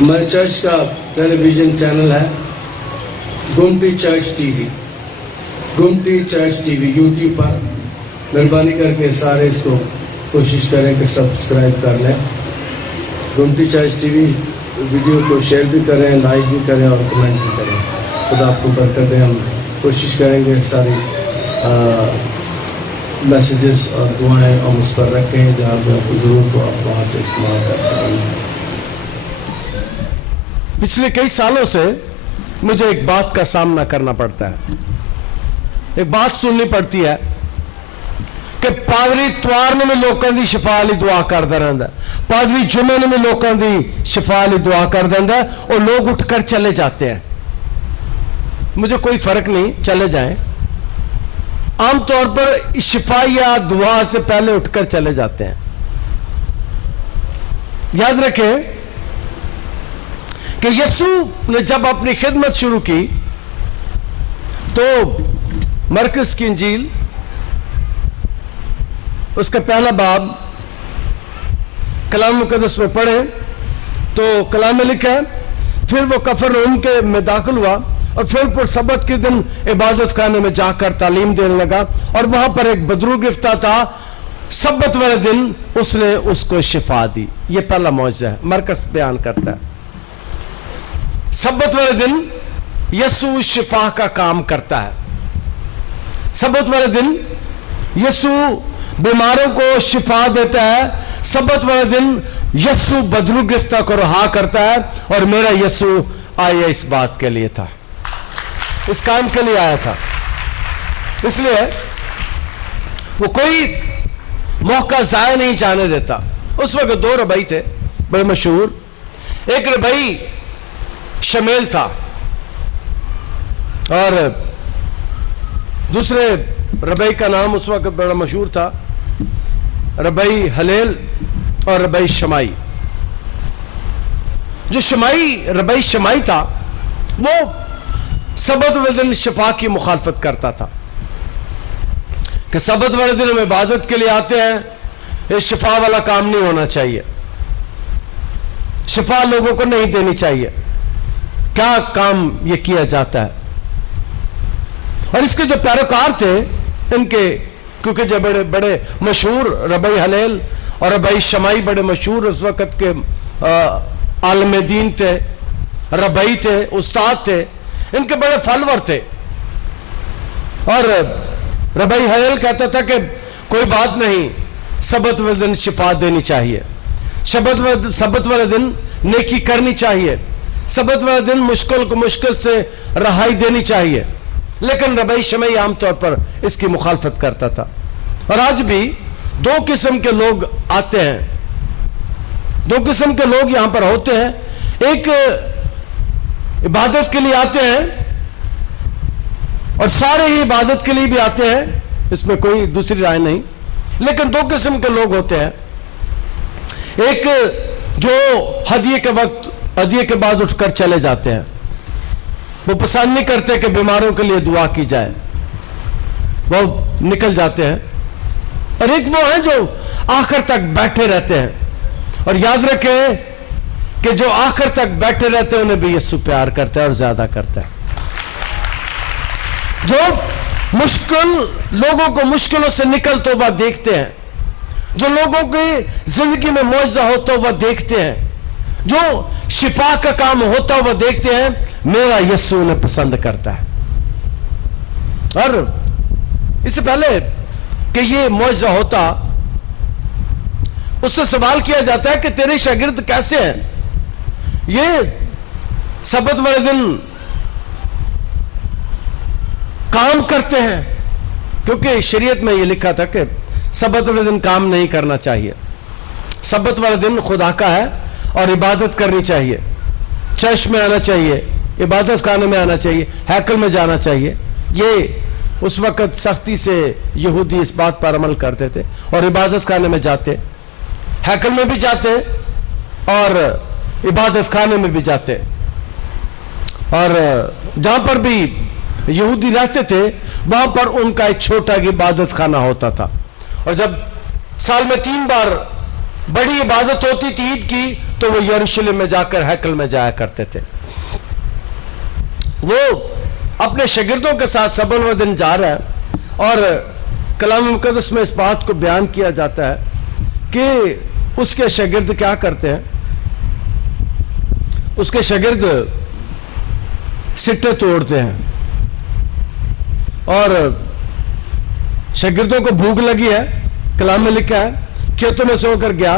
हमारे चर्च का television channel है गुमटी चर्च टीवी, गुमटी चर्च टीवी यूट्यूब पर। मेहरबानी करके सारे इसको कोशिश करें कि सब्सक्राइब कर लें। गुमटी चर्च टीवी वीडियो को शेयर भी करें, लाइक भी करें और कमेंट भी करें। खुदा आपको बरकत दें। हम कोशिश करेंगे सारी मैसेजेस और दुआएं हम उस पर रखें, जहाँ पे आपको ज़रूरत हो आप वहाँ से इस्तेमाल कर सकेंगे। पिछले कई सालों से मुझे एक बात का सामना करना पड़ता है, एक बात सुननी पड़ती है कि पादरी त्वारने में लोगों की शिफा लई दुआ करता रहता है, पादरी जुमे में लोगों की शिफा लई दुआ कर देता है और लोग उठकर चले जाते हैं। मुझे कोई फर्क नहीं, चले जाएं। आमतौर पर शिफा या दुआ से पहले उठकर चले जाते हैं। याद रखें कि यीशु ने जब अपनी खिदमत शुरू की तो मरकस की इंजील उसका पहला बाब कलाम मुकद्दस में पढ़े तो कलाम में लिखा है, फिर वो कफरनहूम के में दाखिल हुआ और फिर सबत के दिन इबादत खाने में जाकर तालीम देने लगा और वहां पर एक बदरू गिरफ्तार था। सबत वाले दिन उसने उसको शिफा दी। ये पहला मौजज़ा है, मरकस बयान करता है। सबत वाले दिन यीशु शिफा का काम करता है। सबत वाले दिन यीशु बीमारों को शिफा देता है। सबत वाले दिन यीशु बदरू गिरफ्तार को रहा करता है। और मेरा यीशु आया इस बात के लिए था, इस काम के लिए आया था। इसलिए वो कोई मौका जाया नहीं जाने देता। उस वक्त दो रबई थे बड़े मशहूर। एक रबई शमेल था और दूसरे रबई का नाम उस वक्त बड़ा मशहूर था, रबई हलेल और रबई शमाई। जो रबई शमाई था वो सबत वाले दिन शिफा की मुखालफत करता था कि सबत वाले दिन हम इबादत के लिए आते हैं, ये शिफा वाला काम नहीं होना चाहिए, शिफा लोगों को नहीं देनी चाहिए। क्या काम ये किया जाता है? और इसके जो पैरोकार थे इनके, क्योंकि जो बड़े बड़े मशहूर रबई हलेल और रबई शमाई बड़े मशहूर उस वक़्त के आलम दीन थे, रबई थे, उस्ताद थे, इनके बड़े फॉलोअर थे। और रबई हलेल कहता था कि कोई बात नहीं, सबत वाले दिन शिफा देनी चाहिए, सबत वाले दिन नेकी करनी चाहिए, सबत वाले दिन मुश्किल को मुश्किल से रहाई देनी चाहिए। लेकिन रबई शमई आमतौर पर इसकी मुखालफत करता था। और आज भी दो किस्म के लोग आते हैं, दो किस्म के लोग यहां पर होते हैं। एक इबादत के लिए आते हैं और सारे ही इबादत के लिए भी आते हैं, इसमें कोई दूसरी राय नहीं। लेकिन दो किस्म के लोग होते हैं। एक जो हदिये के वक्त, हदिये के बाद उठकर चले जाते हैं, वो पसंद नहीं करते कि बीमारों के लिए दुआ की जाए, वो निकल जाते हैं। और एक वो है जो आखिर तक बैठे रहते हैं। और याद रखें कि जो आखिर तक बैठे रहते हैं उन्हें भी यीशु प्यार करता है और ज्यादा करता है। जो मुश्किल लोगों को मुश्किलों से निकलते हुआ देखते हैं, जो लोगों की जिंदगी में मुआवजा होता हुआ देखते हैं, जो शिफा का काम होता हुआ देखते हैं, मेरा यीशु उन्हें पसंद करता है। और इससे पहले कि ये मुआवजा होता, उससे सवाल किया जाता है कि तेरे शागिर्द कैसे हैं? ये सबत वाले दिन काम करते हैं, क्योंकि शरीयत में ये लिखा था कि सबत वाले दिन काम नहीं करना चाहिए। सबत वाले दिन खुदा का है और इबादत करनी चाहिए, चर्च में आना चाहिए, इबादत खाने में आना चाहिए, हैकल में जाना चाहिए। ये उस वक़्त सख्ती से यहूदी इस बात पर अमल करते थे और इबादत खाने में जाते, हैकल में भी जाते और इबादत खाने में भी जाते। और जहाँ पर भी यहूदी रहते थे वहाँ पर उनका एक छोटा इबादत खाना होता था। और जब साल में 3 बार बड़ी इबादत होती थी ईद की, तो वो यरूशलेम में जाकर हैकल में जाया करते थे। वो अपने शागिर्दों के साथ सबनवें दिन जा रहा है और कलाम मुकद्दस में इस बात को बयान किया जाता है कि उसके शागिर्द क्या करते हैं। उसके शागिर्द सिट्टे तोड़ते हैं और शागिर्दों को भूख लगी है। कलाम में लिखा है खेतों में सोकर गया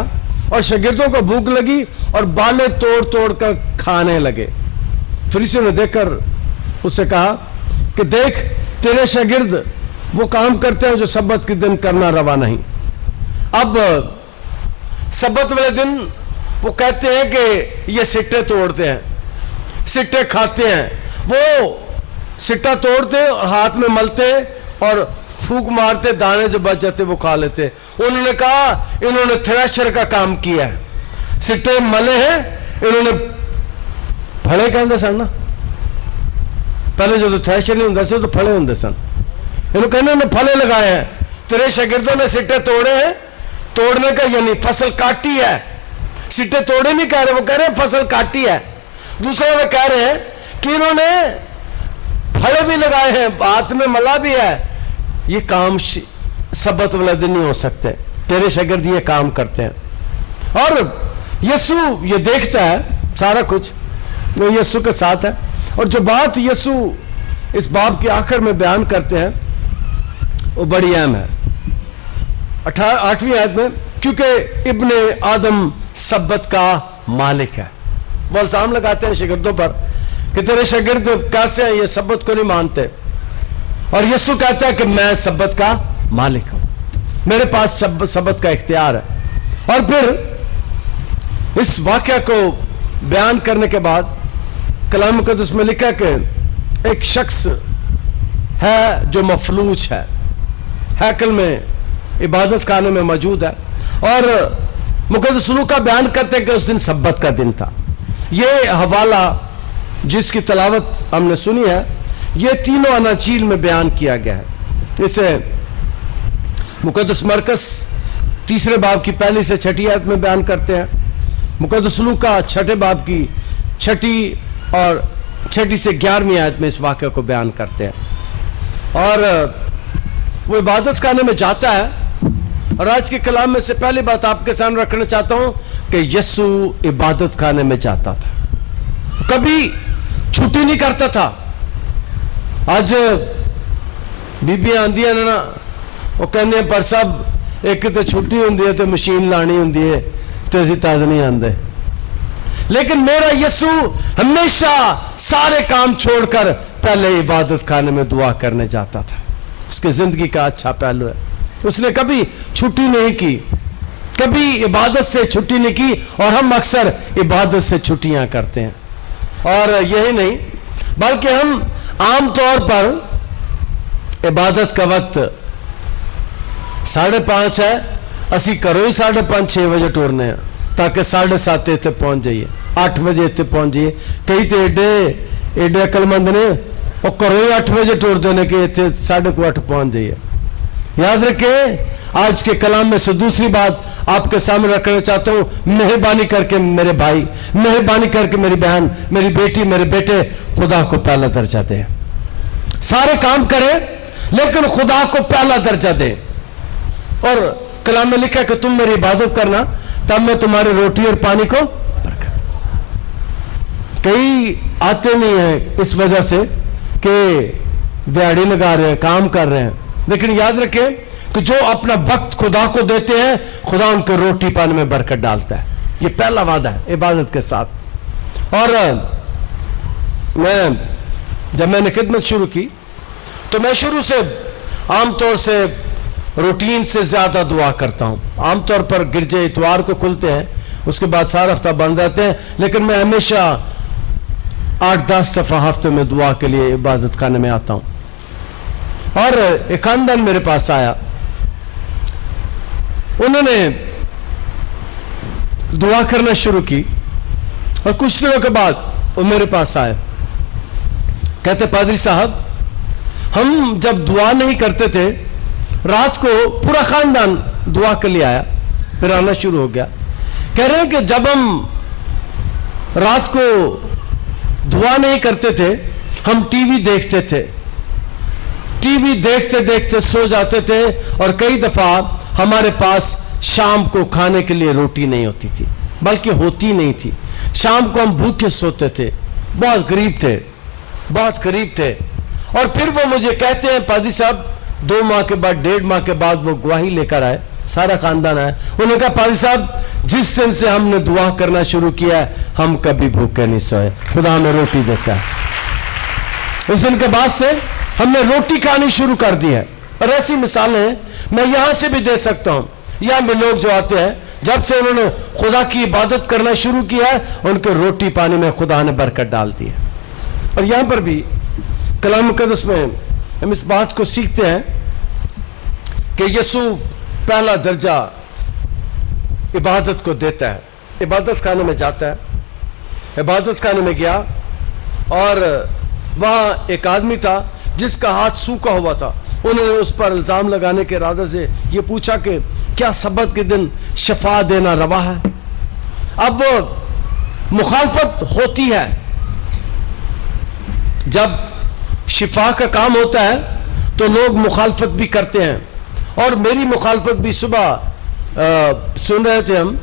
और शागिर्दों को भूख लगी और बालें तोड़ तोड़ कर खाने लगे। फरीसियों ने देखकर उससे कहा कि देख, तेरे शागिर्द वो काम करते हैं जो सब्बत के दिन करना रवा नहीं। अब सब्बत वाले दिन वो कहते हैं कि ये सिट्टे तोड़ते हैं, सिट्टे खाते हैं। वो सिट्टा तोड़ते और हाथ में मलते और फूंक मारते, दाने जो बच जाते वो खा लेते। उन्होंने कहा इन्होंने थ्रेशर का काम किया है, सिट्टे मले हैं, इन्होंने फले कहते सन ना, पहले जो तो थ्रेशर नहीं होंगे तो फले होंगे सन, इन्होंने फले लगाए हैं। तेरे शागिर्दों ने सिट्टे तोड़े हैं। तोड़ने का यानी फसल काटी है, सिट्टे तोड़े नहीं कह रहे, वो कह रहे हैं फसल काटी है। दूसरे में कह रहे हैं कि इन्होंने फले भी लगाए हैं, हाथ में मला भी है। ये काम सब्बत वाला दिन नहीं हो सकते, तेरे शागिर्द ये काम करते हैं। और यीशु ये देखता है सारा कुछ, वो यीशु के साथ है। और जो बात यीशु इस बाब के आखिर में बयान करते हैं वो बड़ी अहम है। 8वीं आयत में, क्योंकि इब्ने आदम सब्बत का मालिक है। वो इल्जाम लगाते हैं शागिर्दों पर कि तेरे शागिर्द कैसे हैं, ये सब्बत को नहीं मानते। और यीशु कहता है कि मैं सब्बत का मालिक हूं, मेरे पास सब्बत का इख्तियार है। और फिर इस वाक्य को बयान करने के बाद कलाम मुकद्दस में लिखा कि एक शख्स है जो मफलूज है, हैकल में इबादत खाने में मौजूद है। और मुकद्दस लूका बयान करते हैं कि उस दिन सब्बत का दिन था। ये हवाला जिसकी तलावत हमने सुनी है, ये तीनों अनाजील में बयान किया गया है। इसे मुकद्दस मरकस 3 बाब की 1 से 6 आयत में बयान करते हैं। मुकद्दस लूका 6 बाब की 6 और 6 से 11वीं आयत में इस वाक्य को बयान करते हैं। और वो इबादत खाने में जाता है। और आज के कलाम में से पहली बात आपके सामने रखना चाहता हूं कि यीशु इबादत खाने में जाता था, कभी छुट्टी नहीं करता था। आज बीबियां आंदियां ना, वो कहने पर सब एक तो छुट्टी होंदी है तो मशीन लानी होंदी है तो असीं तद नहीं आंदे। लेकिन मेरा यीशु हमेशा सारे काम छोड़कर पहले इबादत खाने में दुआ करने जाता था। उसकी जिंदगी का अच्छा पहलू है, उसने कभी छुट्टी नहीं की, कभी इबादत से छुट्टी नहीं की। और हम अक्सर इबादत से छुट्टियां करते हैं। और यही नहीं बल्कि हम आम तौर पर इबादत का वक्त 5:30 है, असी घरों ही 5:30-6 बजे टुरने हैं ताकि 7:30 इतने पहुंच जाइए, 8 बजे इतने पहुंच जाइए। कई तो एडे अकलमंद ने, वो घरों ही 8 बजे टुरते हैं कि इतने 8:15 पहुंच जाइए। याद रखें, आज के कलाम में से दूसरी बात आपके सामने रखना चाहता हूं, मेहरबानी करके मेरे भाई, मेहरबानी करके मेरी बहन, मेरी बेटी, मेरे बेटे, खुदा को पहला दर्जा दें। सारे काम करें लेकिन खुदा को पहला दर्जा दें। और कलाम में लिखा है कि तुम मेरी इबादत करना तब मैं तुम्हारी रोटी और पानी को बरकत। कई आते नहीं है इस वजह से कि दिहाड़ी लगा रहे हैं, काम कर रहे हैं। लेकिन याद रखें कि जो अपना वक्त खुदा को देते हैं, खुदा उनके रोटी पानी में बरकत डालता है। ये पहला वादा है इबादत के साथ। और जब मैंने खिदमत शुरू की तो मैं शुरू से आमतौर से रूटीन से ज्यादा दुआ करता हूं। आमतौर पर गिरजे इतवार को खुलते हैं, उसके बाद सारा हफ्ता बंद रहते हैं, लेकिन मैं हमेशा 8-10 दफा हफ्ते में दुआ के लिए इबादत खाने में आता हूं। और एक खानदान मेरे पास आया, उन्होंने दुआ करना शुरू की और कुछ दिनों के बाद वो मेरे पास आए, कहते पादरी साहब, हम जब दुआ नहीं करते थे, रात को पूरा खानदान दुआ के लिए आया, फिर आना शुरू हो गया। कह रहे हैं कि जब हम رات کو دعا نہیں کرتے تھے, ہم ٹی وی دیکھتے تھے, ٹی وی دیکھتے دیکھتے سو جاتے تھے, اور کئی دفعہ ہمارے پاس شام کو کھانے کے لیے روٹی نہیں ہوتی تھی, بلکہ ہوتی نہیں تھی. شام کو ہم بھوکے سوتے تھے, بہت غریب تھے, بہت غریب تھے. اور پھر وہ مجھے کہتے ہیں پادری صاحب 2 ماہ کے بعد 1.5 ماہ کے بعد وہ گواہی لے کر آئے, سارا خاندان آیا. انہوں نے کہا پادری صاحب جس دن سے ہم نے دعا کرنا شروع کیا ہے ہم کبھی بھوکے نہیں سوئے, خدا ہمیں روٹی دیتا ہے. اس دن کے بعد سے ہم نے روٹی کھانی شروع کر دی ہے. اور ایسی مثالیں میں یہاں سے بھی دے سکتا ہوں. یہاں بھی لوگ جو آتے ہیں جب سے انہوں نے خدا کی عبادت کرنا شروع کیا ہے ان کے روٹی پانی میں خدا نے برکت ڈال دی ہے. اور یہاں پر بھی کلام مقدس میں ہم اس بات کو سیکھتے ہیں کہ یسوع پہلا درجہ عبادت کو دیتا ہے. عبادت خانے میں جاتا ہے, عبادت خانے میں گیا اور وہاں ایک آدمی تھا جس کا ہاتھ سوکھا ہوا تھا. انہوں نے اس پر الزام لگانے کے ارادے سے یہ پوچھا کہ کیا سبت کے دن شفا دینا روا ہے؟ اب وہ مخالفت ہوتی ہے. جب شفا کا کام ہوتا ہے تو لوگ مخالفت بھی کرتے ہیں, اور میری مخالفت بھی صبح سن رہے تھے ہم,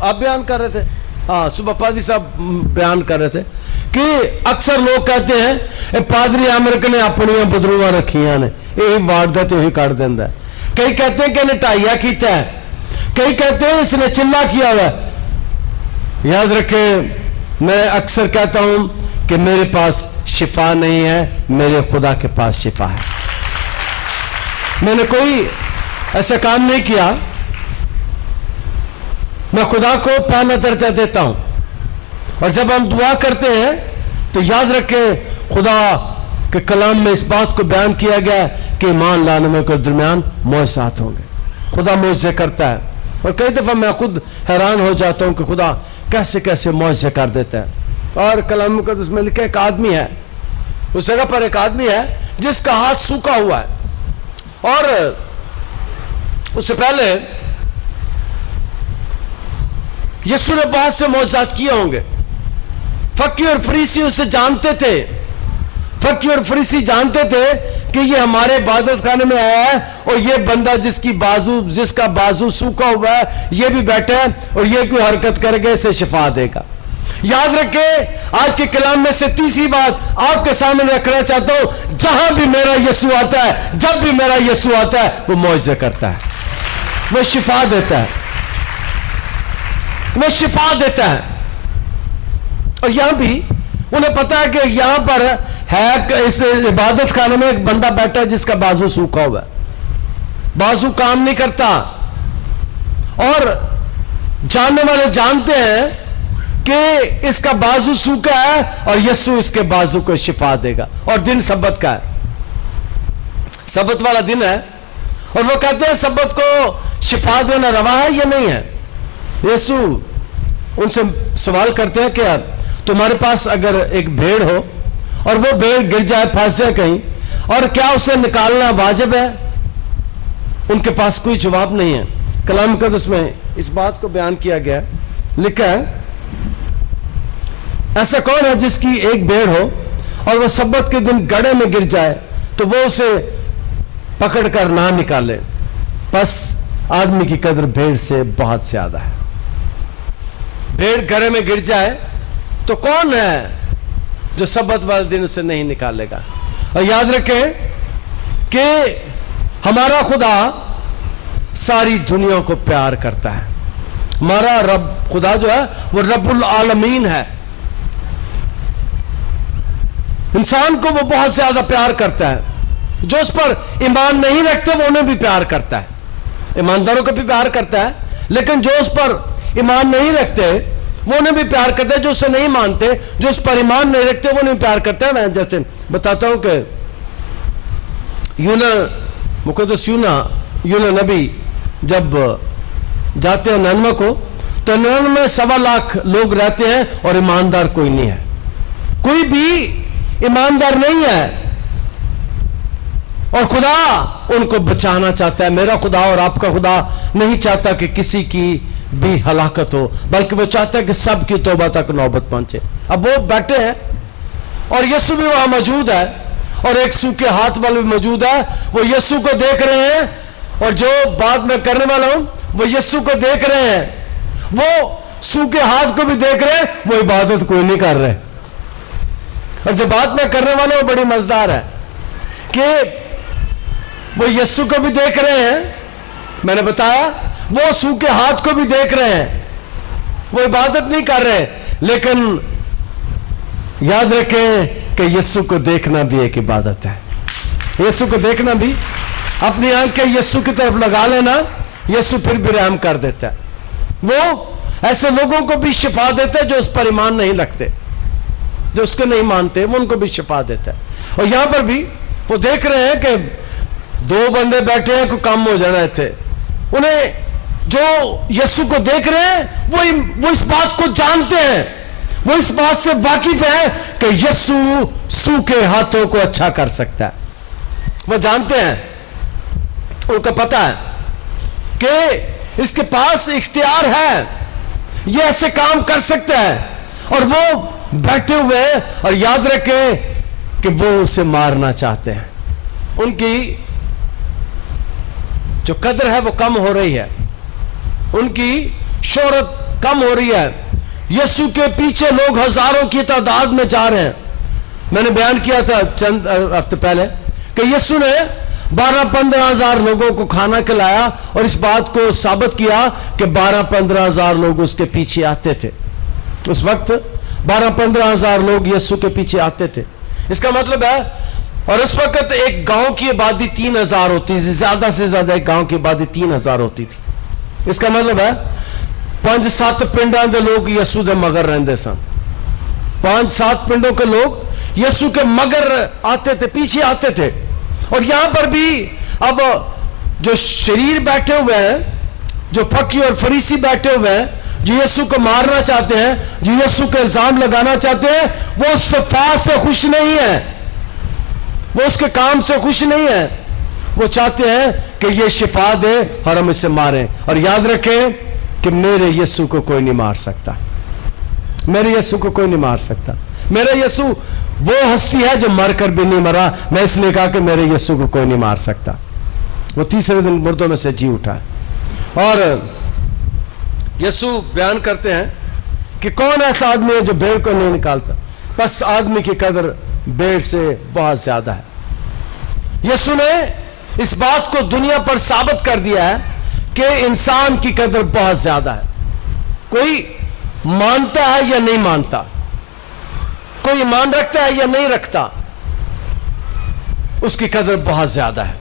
آپ بیان کر رہے تھے, ہاں صبح پادری صاحب بیان کر رہے تھے کہ اکثر لوگ کہتے ہیں پادری امریکہ نے اپنی بدروہ رکھیاں نے, یہی واردت یہی کر دینا ہے. کئی کہتے ہیں کہ نے ٹائیا کیتا ہے, کئی کہتے ہیں اس نے چلا کیا ہوا ہے. یاد رکھیں میں اکثر کہتا ہوں کہ میرے پاس شفا نہیں ہے, میرے خدا کے پاس شفا ہے. میں نے کوئی ایسا کام نہیں کیا, میں خدا کو پہلا درجہ دیتا ہوں. اور جب ہم دعا کرتے ہیں تو یاد رکھیں خدا کے کلام میں اس بات کو بیان کیا گیا کہ ایمان لانے میں کے درمیان معجزات ہوں گے. خدا معجزے کرتا ہے, اور کئی دفعہ میں خود حیران ہو جاتا ہوں کہ خدا کیسے کیسے معجزے کر دیتا ہے. اور کلام مقدس میں لکھا ایک آدمی ہے, اس جگہ پر ایک آدمی ہے جس کا ہاتھ سوکھا ہوا ہے, اور اس سے پہلے یسوع نے بہت سے معجزات کیے ہوں گے. فقی اور فریسی اسے جانتے تھے, فقی اور فریسی جانتے تھے کہ یہ ہمارے عبادت خانے میں آیا ہے, اور یہ بندہ جس کا بازو سوکھا ہوا ہے یہ بھی بیٹھا ہے, اور یہ کوئی حرکت کرے گا اسے شفا دے گا. یاد رکھیں آج کے کلام میں سے تیسری بات آپ کے سامنے رکھنا چاہتا ہوں, جہاں بھی میرا یسوع آتا ہے, جب بھی میرا یسوع آتا ہے وہ معجزے کرتا ہے, وہ شفا دیتا ہے, وہ شفا دیتا ہے. اور یہاں بھی انہیں پتا ہے کہ یہاں پر ہے اس عبادت خانے میں ایک بندہ بیٹھا ہے جس کا بازو سوکھا ہوا ہے, بازو کام نہیں کرتا, اور جاننے والے جانتے ہیں کہ اس کا بازو سوکھا ہے اور یسوع اس کے بازو کو شفا دے گا. اور دن سبت کا ہے, سبت والا دن ہے, اور وہ کہتے ہیں سبت کو شفا دینا روا ہے یا نہیں ہے. یسوع ان سے سوال کرتے ہیں کہ تمہارے پاس اگر ایک بھیڑ ہو اور وہ بھیڑ گر جائے, پھنس جائے کہیں, اور کیا اسے نکالنا واجب ہے؟ ان کے پاس کوئی جواب نہیں ہے. کلام مقدس میں اس بات کو بیان کیا گیا, لکھا ہے ایسا کون ہے جس کی ایک بھیڑ ہو اور وہ سبت کے دن گڑھے میں گر جائے تو وہ اسے پکڑ کر نہ نکالے؟ پس آدمی کی قدر بھیڑ سے بہت زیادہ ہے. بھیڑ گڑھے میں گر جائے تو کون ہے جو سبت والے دن اسے نہیں نکالے گا؟ اور یاد رکھیں کہ ہمارا خدا ساری دنیا کو پیار کرتا ہے. ہمارا رب خدا جو ہے وہ رب العالمین ہے. انسان کو وہ بہت زیادہ پیار کرتا ہے. جو اس پر ایمان نہیں رکھتے وہ انہیں بھی پیار کرتا ہے. ایمانداروں کو بھی پیار کرتا ہے, لیکن جو اس پر ایمان نہیں رکھتے وہ انہیں بھی پیار کرتا ہے. جو اسے نہیں مانتے, جو اس پر ایمان نہیں رکھتے وہ انہیں پیار کرتا ہے. میں جیسے بتاتا ہوں کہ مقدس یونا نبی جب جاتے ہیں نینوے کو, تو نینوے میں 1.25 لاکھ لوگ رہتے ہیں اور ایماندار کوئی نہیں ہے. کوئی بھی ایماندار نہیں ہے, اور خدا ان کو بچانا چاہتا ہے. میرا خدا اور آپ کا خدا نہیں چاہتا کہ کسی کی भी हलाकत हो, बल्कि वो चाहता है कि सब की तौबा तक नौबत पहुंचे। अब वो बैठे हैं और यीशु भी वहां मौजूद है और एक सूखे हाथ वाले भी मौजूद है। वो यीशु को देख रहे हैं और जो बात मैं करने वाला हूं वो यीशु को देख रहे हैं, वो सूखे हाथ को भी देख रहे हैं, वो इबादत कोई नहीं कर रहे। और जो बात मैं करने वाला हूं बड़ी मजेदार है कि वो यीशु को भी देख रहे हैं, मैंने बताया वो सूखे हाथ को भी देख रहे हैं, वो इबादत नहीं कर रहे, लेकिन याद रखें कि यीशु को देखना भी एक इबादत है। यीशु को देखना भी, अपनी आंखें यीशु की तरफ लगा लेना, यीशु फिर भी रहम कर देता है। वो ऐसे लोगों को भी शिफा देता है जो उस पर ईमान नहीं रखते, जो उसको नहीं मानते, वो उनको भी शिफा देता है। और यहां पर भी वो देख रहे हैं कि दो बंदे बैठे हैं, को कम हो जाना थे, उन्हें जो यीशु को देख रहे हैं वो इस बात को जानते हैं, वो इस बात से वाकिफ है कि यीशु सूखे हाथों को अच्छा कर सकता है। वो जानते हैं, उनको पता है कि इसके पास इख्तियार है, ये ऐसे काम कर सकता है, और वो बैठे हुए हैं और याद रखें कि वो उसे मारना चाहते हैं। उनकी जो कदर है वो कम हो रही है, उनकी शोहरत कम हो रही है। यीशु के पीछे लोग हजारों की तादाद में जा रहे हैं। मैंने बयान किया था चंद हफ्ते पहले कि यीशु ने 12-15 हजार लोगों को खाना खिलाया और इस बात को साबित किया कि 12-15 हजार लोग उसके पीछे आते थे। उस वक्त 12-15 हजार लोग यीशु के पीछे आते थे। इसका मतलब है, और उस वक्त एक गांव की आबादी 3000 होती थी, ज्यादा से ज्यादा एक गांव की आबादी 3000 होती थी। इसका मतलब है 5-7 पिंडों के लोग यीशु के मगर रहते सन। 5-7 पिंडों के लोग यीशु के मगर आते थे, पीछे आते थे। और यहां पर भी अब जो शरीर बैठे हुए हैं, जो फकी और फरीसी बैठे हुए हैं, जो यीशु को मारना चाहते हैं, जो यीशु को इल्जाम लगाना चाहते हैं, वो उस शफा से खुश नहीं है, वो उसके काम से खुश नहीं है। वो चाहते हैं कि ये शिफा दे और हम इसे मारें। और याद रखें कि मेरे यीशु को कोई नहीं मार सकता, मेरे यीशु को कोई नहीं मार सकता। मेरा यीशु वो हस्ती है जो मरकर भी नहीं मरा। मैं इसलिए कहा कि मेरे यीशु को कोई नहीं मार सकता। वो तीसरे दिन मुर्दों में से जी उठा। और यीशु बयान करते हैं कि कौन ऐसा आदमी है जो भेड़ को नहीं निकालता, बस आदमी की कदर भेड़ से बहुत ज्यादा है। यीशु ने इस बात को दुनिया पर साबित कर दिया है कि इंसान की कदर बहुत ज्यादा है। कोई मानता है या नहीं मानता, कोई ईमान रखता है या नहीं रखता, उसकी कदर बहुत ज्यादा है।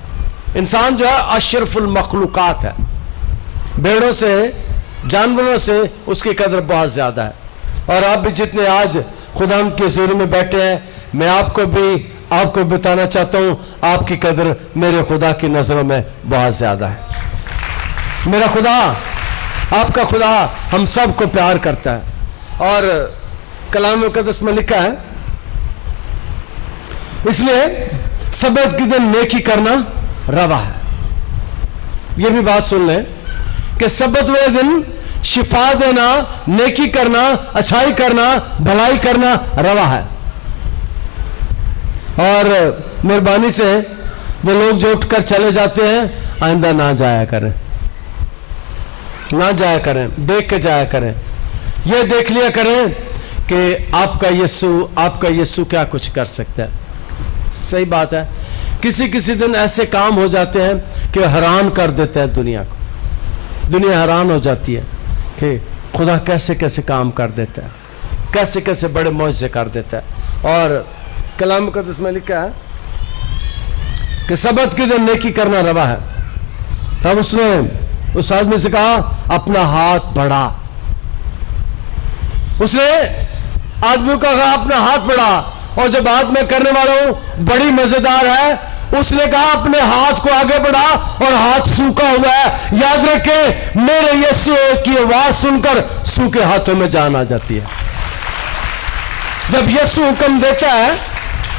इंसान जो है अशरफुल मखलूकात है, भेड़ों से, जानवरों से उसकी कदर बहुत ज्यादा है। और आप भी जितने आज खुदा के हुजूर में बैठे हैं, मैं आपको बताना चाहता हूं, आपकी कदर मेरे खुदा की नजरों में बहुत ज्यादा है। मेरा खुदा, आपका खुदा हम सब को प्यार करता है। और कलाम मुकद्दस में लिखा है, इसलिए सबत के दिन नेकी करना रवा है। यह भी बात सुन लें कि सबत वाले दिन शिफा देना, नेकी करना, अच्छाई करना, भलाई करना रवा है। और मेहरबानी से वो लोग जो उठकर चले जाते हैं, आइंदा ना जाया करें, ना जाया करें, देख के जाया करें। ये देख लिया करें कि आपका यीशु क्या कुछ कर सकता है। सही बात है, किसी दिन ऐसे काम हो जाते हैं कि हैरान कर देते हैं दुनिया को। दुनिया हैरान हो जाती है कि खुदा कैसे कैसे काम कर देता है, कैसे कैसे बड़े मौजे कर देता है। और कलाम मुकद्दस में लिखा है कि सबत के दिन नेकी करना रवा है। तब उसने उस आदमी से कहा, अपना हाथ बढ़ा। उसने आदमी का कहा, अपना हाथ बढ़ा। और जो बात मैं करने वाला हूं बड़ी मजेदार है, उसने कहा अपने हाथ को आगे बढ़ा और हाथ सूखा हुआ है। याद रखें, मेरे यीशु की आवाज सुनकर सूखे हाथों में जान आ जाती है। जब यीशु हुक्म देता है,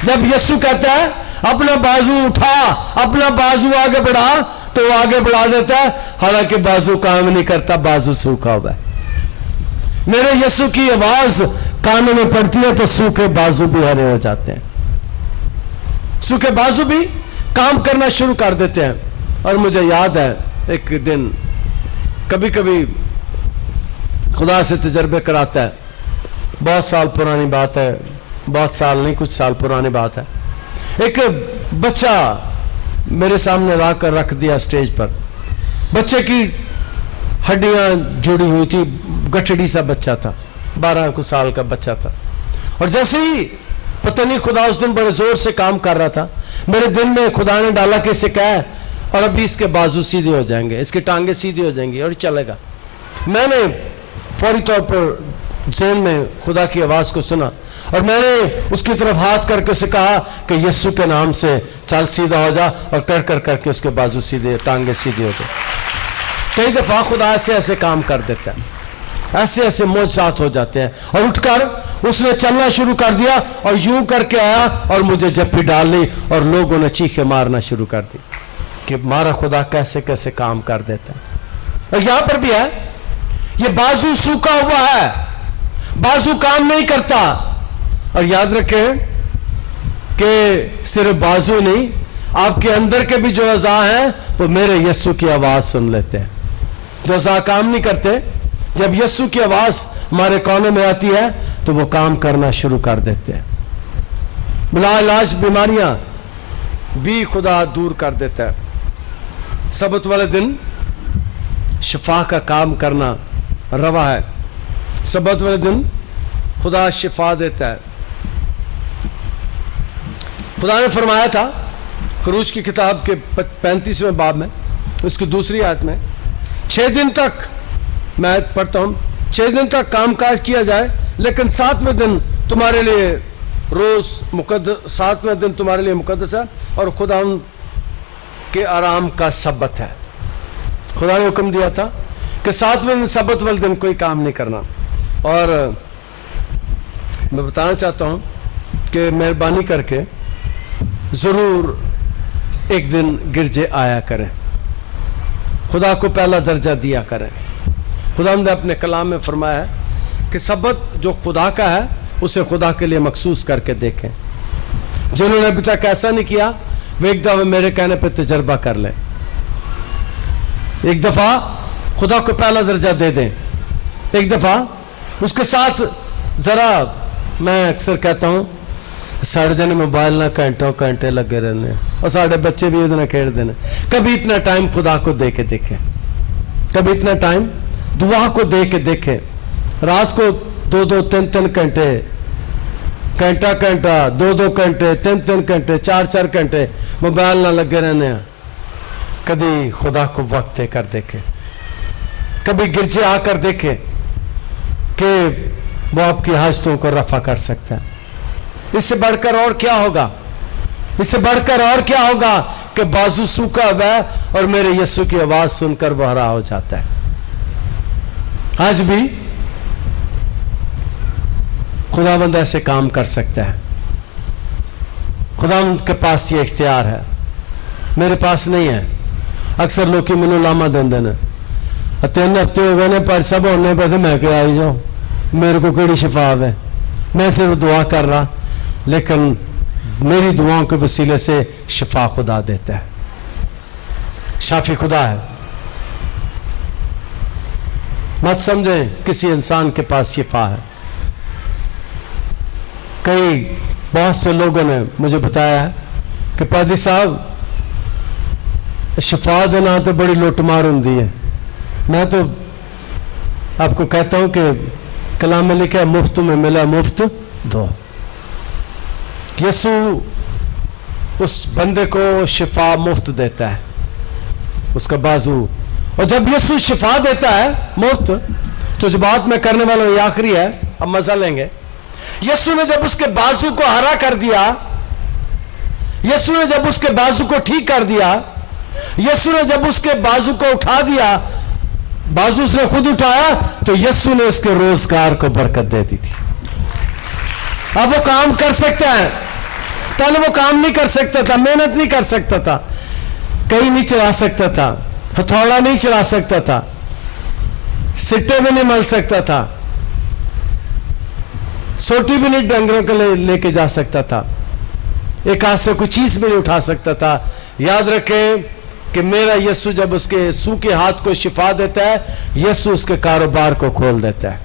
जब यीशु कहता है अपना बाजू उठा, अपना बाजू आगे बढ़ा, तो वो आगे बढ़ा देता है, हालांकि बाजू काम नहीं करता, बाजू सूखा हुआ है। मेरे यीशु की आवाज कानों में पड़ती है तो सूखे बाजू भी हरे हो जाते हैं, सूखे बाजू भी काम करना शुरू कर देते हैं। और मुझे याद है एक दिन, कभी कभी खुदा से तजर्बे कराता है, बहुत साल पुरानी बात है, बहुत साल नहीं कुछ साल पुरानी बात है। एक बच्चा मेरे सामने ला कर रख दिया स्टेज पर, बच्चे की हड्डियां जुड़ी हुई थी, गठड़ी सा बच्चा था, 12 कुछ साल का बच्चा था। और जैसे ही पता नहीं खुदा उस दिन बड़े जोर से काम कर रहा था, मेरे दिल में खुदा ने डाला कि इसे कहे और अभी इसके बाजू सीधे हो जाएंगे, इसकी टांगे सीधी हो जाएंगी और चलेगा। मैंने फौरी तौर पर ज़हन में खुदा की आवाज को सुना और मैंने उसकी तरफ हाथ करके उसे कहा कि यीशु के नाम से चल सीधा हो जा, और कर कर करके उसके बाजू सीधे, टांगे सीधे हो गए। कई दफा खुदा ऐसे ऐसे काम कर देता है, ऐसे ऐसे मौजज़ात हो जाते हैं। और उठकर उसने चलना शुरू कर दिया और यूं करके आया और मुझे जप्पी डाल ली और लोगों ने चीखें मारना शुरू कर दी कि हमारा खुदा कैसे कैसे काम कर देता है। और यहां पर भी है, ये बाजू सूखा हुआ है, बाजू काम नहीं करता। और याद रखें कि सिर्फ बाजू नहीं, आपके अंदर के भी जो अज़ा हैं वो मेरे यीशु की आवाज सुन लेते हैं। जो अज़ा काम नहीं करते, जब यीशु की आवाज हमारे कानों में आती है तो वो काम करना शुरू कर देते हैं। बिलाइलाज बीमारियां भी खुदा दूर कर देता है। सबत वाले दिन शिफा का काम करना रवा है। सबत वाले दिन खुदा शिफा देता है। खुदा ने फरमाया था खरूज की किताब के 35वें बाब में, उसकी दूसरी आयत में, 6 दिन तक, मैं पढ़ता हूं, 6 दिन तक कामकाज किया जाए, लेकिन 7वें दिन तुम्हारे लिए रोज मुकद्दस, 7वें दिन तुम्हारे लिए मुकद्दस है और खुदा के आराम का सबत है। खुदा ने हुक्म दिया था कि 7वें दिन, सबत वाले दिन कोई काम नहीं करना। और मैं बताना चाहता हूं कि मेहरबानी करके जरूर एक दिन गिरजे आया करें, खुदा को पहला दर्जा दिया करें। खुदा ने अपने कलाम में फरमाया है कि सबत जो खुदा का है उसे खुदा के लिए मखसूस करके देखें। जिन्होंने अभी तक ऐसा नहीं किया वो एक दफा मेरे कहने पर तजर्बा कर लें, एक दफा खुदा को पहला दर्जा दे दें, एक दफा उसके साथ जरा, मैं अक्सर कहता हूं साढ़े जने मोबाइल ना घंटों घंटे लगे रहने और साढ़े बच्चे भी उधर खेलते हैं। कभी इतना टाइम खुदा को दे के देखें, कभी इतना टाइम दुआ को दे के देखें। रात को 2-2, 3-3 घंटे, घंटा घंटा, 2-2 घंटे, 3-3 घंटे, 4-4 घंटे मोबाइल ना लगे रहने हैं। कभी खुदा को वक्त देकर देखें, कभी गिरजे आकर देखें कि वो आपकी हाजतों को रफा कर सकता है। इससे बढ़कर और क्या होगा, इससे बढ़कर और क्या होगा कि बाजू सूखा हुआ है और मेरे यीशु की आवाज सुनकर वो हरा हो जाता है। आज भी खुदावंद ऐसे काम कर सकता है। खुदावंद के पास ये इख्तियार है, मेरे पास नहीं है। अक्सर लोग की मैनू लामा देंदे ने, 3 हफ्ते हो गए ने पर सब होने पे मैं क्या आई जाऊं, मेरे को केड़ी शिफा है, मैं सिर्फ दुआ कर रहा, लेकिन मेरी दुआओं के वसीले से शिफा खुदा देता है। शाफी खुदा है। मत समझें किसी इंसान के पास शिफा है। कई बहुत से लोगों ने मुझे बताया है कि पादी साहब शिफा देना तो बड़ी लुटमार होती है। मैं तो आपको कहता हूं कि कलाम में लिखा है मुफ्त में मिला मुफ्त दो। यीशु उस बंदे को शिफा मुफ्त देता है, उसका बाजू। और जब यीशु शिफा देता है मुफ्त, तो जो बात मैं करने वाला हूं ये आखिरी है, अब मजा लेंगे। यीशु ने जब उसके बाजू को हरा कर दिया, यीशु ने जब उसके बाजू को ठीक कर दिया, यीशु ने जब उसके बाजू को उठा दिया, बाजू उसने खुद उठाया, तो यीशु ने उसके रोजगार को बरकत दे दी थी। अब वो काम कर सकता है। पहले वो काम नहीं कर सकता था, मेहनत नहीं कर सकता था। कहीं नहीं चला सकता था, हथौड़ा नहीं चला सकता था, सिट्टे भी नहीं मल सकता था, सोटी भी नहीं डंगरों को लेके जा सकता था, एक हाथ से कोई चीज भी नहीं उठा सकता था। याद रखें कि मेरा यीशु जब उसके सूखे हाथ को शिफा देता है, यीशु उसके कारोबार को खोल देता है,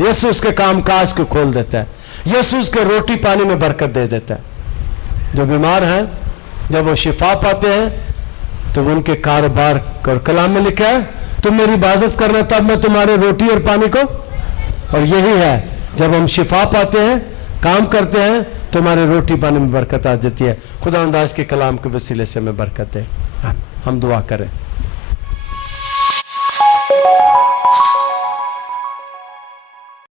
यीशु उसके कामकाज को खोल देता है, यीशु उसके रोटी पानी में बरकत दे देता है। जो बीमार हैं जब वो शिफा पाते हैं तो उनके कारोबार और कलाम में लिखा है तुम मेरी इबादत करना तब मैं तुम्हारे रोटी और पानी को, और यही है जब हम शिफा पाते हैं, काम करते हैं तो हमारे रोटी पानी में बरकत आ जाती है। खुदा अंदाज के कलाम के वसीले से हमें बरकत दे। हम दुआ करें।